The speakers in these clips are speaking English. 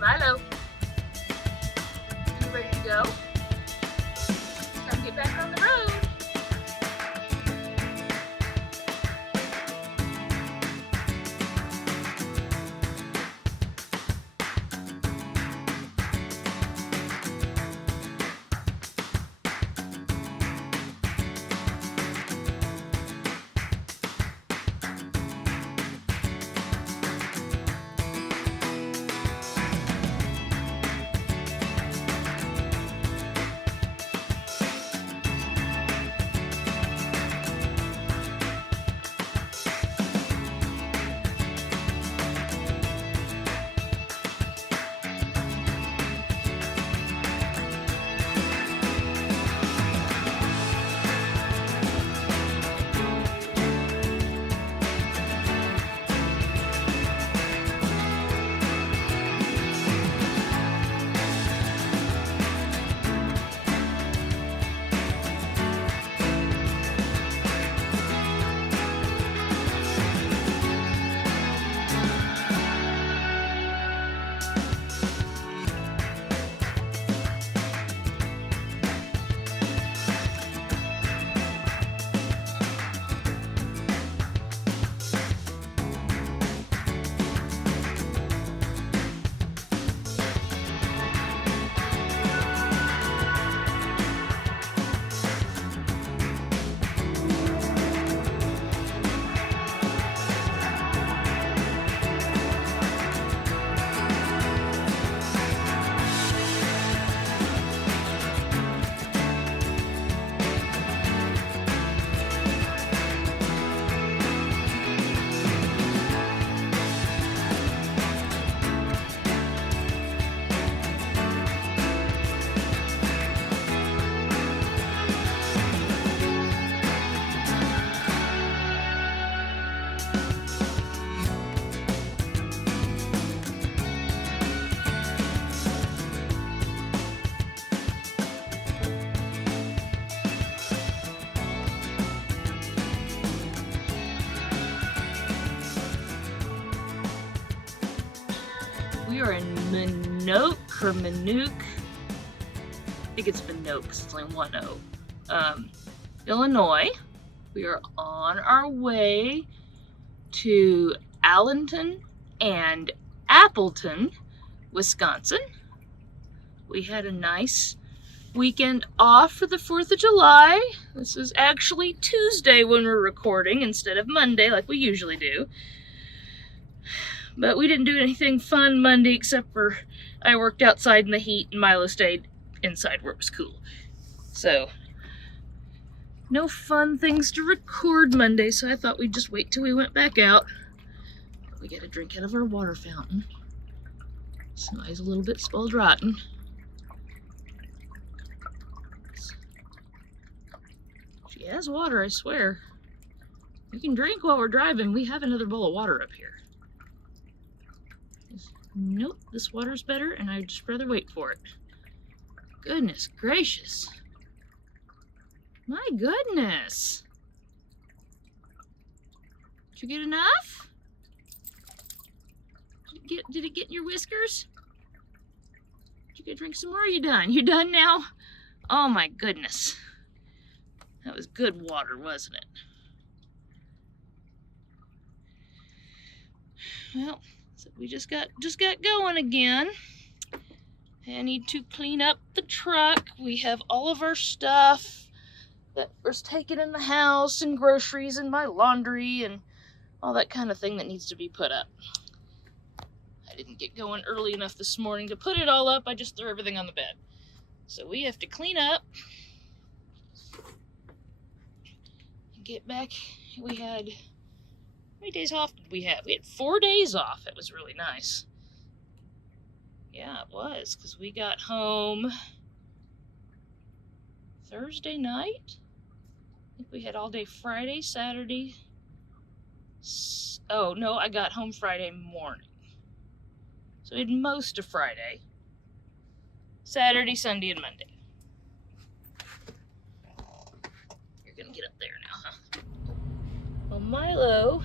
Milo, you ready to go? Time to get back on the road. We are in Minoke or Minook. I think it's Minoke because it's only one O. Illinois. We are on our way to Allenton and Appleton, Wisconsin. We had a nice weekend off for the 4th of July. This is actually Tuesday when we're recording instead of Monday like we usually do. But we didn't do anything fun Monday except for I worked outside in the heat and Milo stayed inside where it was cool. So, no fun things to record Monday, so I thought we'd just wait till we went back out. We got a drink out of our water fountain. Smells a little bit spoiled rotten. She has water, I swear. We can drink while we're driving. We have another bowl of water up here. Nope, this water's better and I'd just rather wait for it. Goodness gracious. My goodness. Did you get enough? Did it get in your whiskers? Did you go drink some more? Are you done? You done now? Oh my goodness. That was good water, wasn't it? Well, so we just got going again. I need to clean up the truck. We have all of our stuff that was taken in the house and groceries and my laundry and all that kind of thing that needs to be put up. I didn't get going early enough this morning to put it all up. I just threw everything on the bed. So we have to clean up and get back. We had, how many days off did we have? We had 4 days off. It was really nice. Yeah, it was, because we got home Thursday night. I think we had all day Friday, Saturday. Oh, no, I got home Friday morning. So we had most of Friday, Saturday, Sunday, and Monday. You're going to get up there now, huh? Well, Milo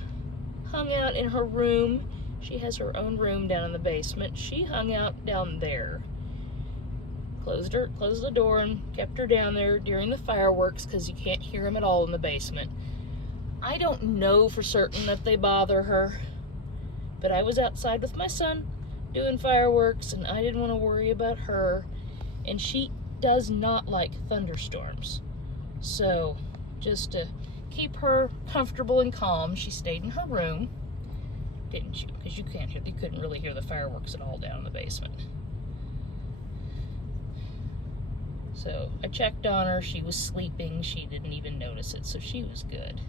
hung out in her room. She has her own room down in the basement. She hung out down there. Closed the door and kept her down there during the fireworks because you can't hear them at all in the basement. I don't know for certain that they bother her, but I was outside with my son doing fireworks and I didn't want to worry about her, and she does not like thunderstorms. So just to keep her comfortable and calm, she stayed in her room. Didn't you? Because you couldn't really hear the fireworks at all down in the basement. So I checked on her. She was sleeping. She didn't even notice it, so she was good.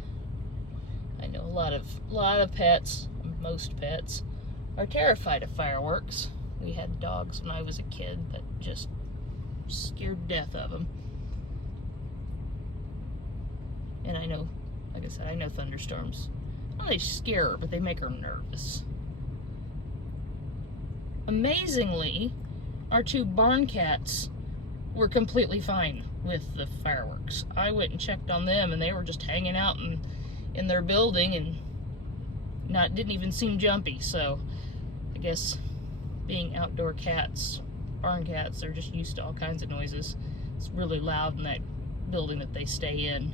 I know a lot of pets, most pets, are terrified of fireworks. We had dogs when I was a kid that just scared death of them. And I know, like I said, I know thunderstorms. Well, they scare her, but they make her nervous. Amazingly, our 2 barn cats were completely fine with the fireworks. I went and checked on them, and they were just hanging out in their building and didn't even seem jumpy. So I guess being outdoor cats, barn cats, they're just used to all kinds of noises. It's really loud in that building that they stay in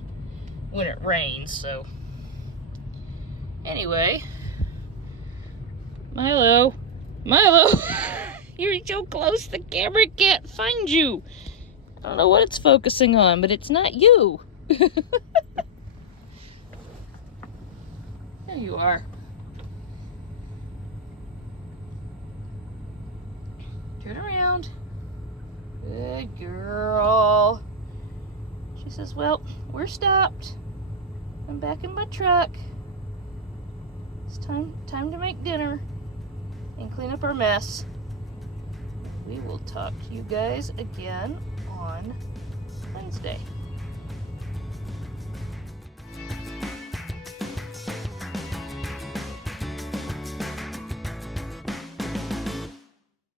when it rains. So anyway, Milo, you're so close the camera can't find you. I don't know what it's focusing on, but it's not you. There you are. Turn around. Good girl. She says, well, we're stopped. I'm back in my truck. It's time to make dinner and clean up our mess. We will talk to you guys again on Wednesday.